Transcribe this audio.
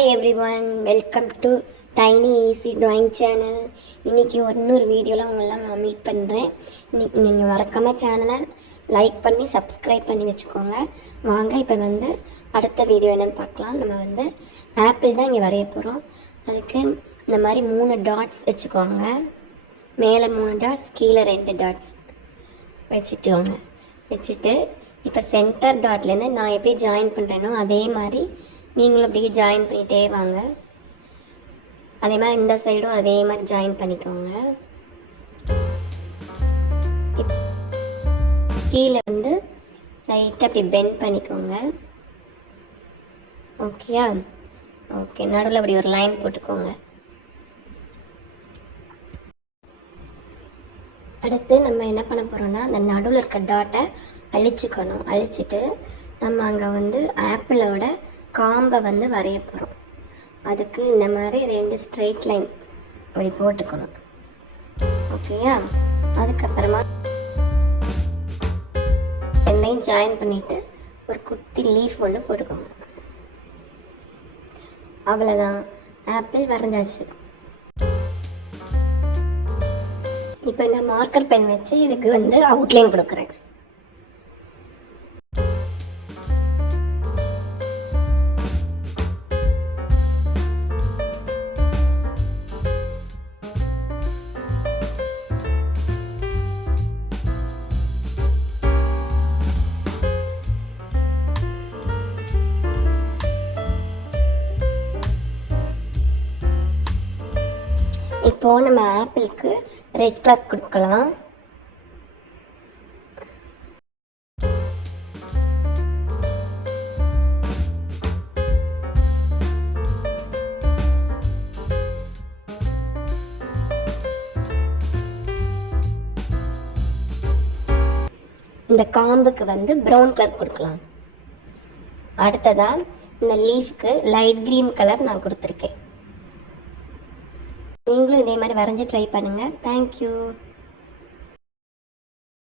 Hi every one, welcome to tiny easy drawing channel. இன்றைக்கி இன்னொரு வீடியோவில் உங்களெல்லாம் நான் மீட் பண்ணுறேன். இன்றைக்கி நீங்கள் மறக்காமல் சேனலை லைக் பண்ணி சப்ஸ்கிரைப் பண்ணி வச்சுக்கோங்க. வாங்க இப்போ அடுத்த வீடியோ என்னென்னு பார்க்கலாம். நம்ம ஆப்பிள் தான் இங்கே வரைய போகிறோம். அதுக்கு இந்த மாதிரி 3 டாட்ஸ் வச்சுக்கோங்க. மேலே 3 டாட்ஸ், கீழே 2 டாட்ஸ் வச்சுட்டு இப்போ சென்டர் டாட்லேருந்து நான் எப்படி ஜாயின் பண்ணுறேனோ அதே மாதிரி நீங்களும் அப்படியே ஜாயின் பண்ணிகிட்டே வாங்க. அதே மாதிரி இந்த சைடும் அதே மாதிரி ஜாயின் பண்ணிக்கோங்க. கீழே லைட்டாக அப்படி பெண்ட் பண்ணிக்கோங்க. ஓகேயா? ஓகே, நடுவில் அப்படி ஒரு லைன் போட்டுக்கோங்க. அடுத்து நம்ம என்ன பண்ண போகிறோம்னா, அந்த நடுவில் இருக்க டாட்டை அழிச்சிக்கணும். அழிச்சிட்டு நம்ம அங்கே ஆப்பிளோட காம்பை வரைய போகிறோம். அதுக்கு இந்த மாதிரி 2 ஸ்ட்ரெயிட் லைன் அப்படி போட்டுக்கணும். ஓகேயா? அதுக்கப்புறமா ரெண்டையும் ஜாயின் பண்ணிவிட்டு ஒரு குட்டி லீஃப் ஒன்று போட்டுக்கோங்க. அவ்வளோதான், ஆப்பிள் வரைஞ்சாச்சு. இப்போ இந்த மார்க்கர் பென் வச்சு இதுக்கு அவுட்லைன் கொடுக்குறேன். இப்போது நம்ம ஆப்பிளுக்கு ரெட் கலர் கொடுக்கலாம். இந்த காம்புக்கு ப்ரௌன் கலர் கொடுக்கலாம். அடுத்ததாக இந்த லீஃப்க்கு லைட் க்ரீன் கலர் நான் கொடுத்துருக்கேன். நீங்களும் இதே மாதிரி வரைஞ்சி ட்ரை பண்ணுங்கள். தேங்க்யூ.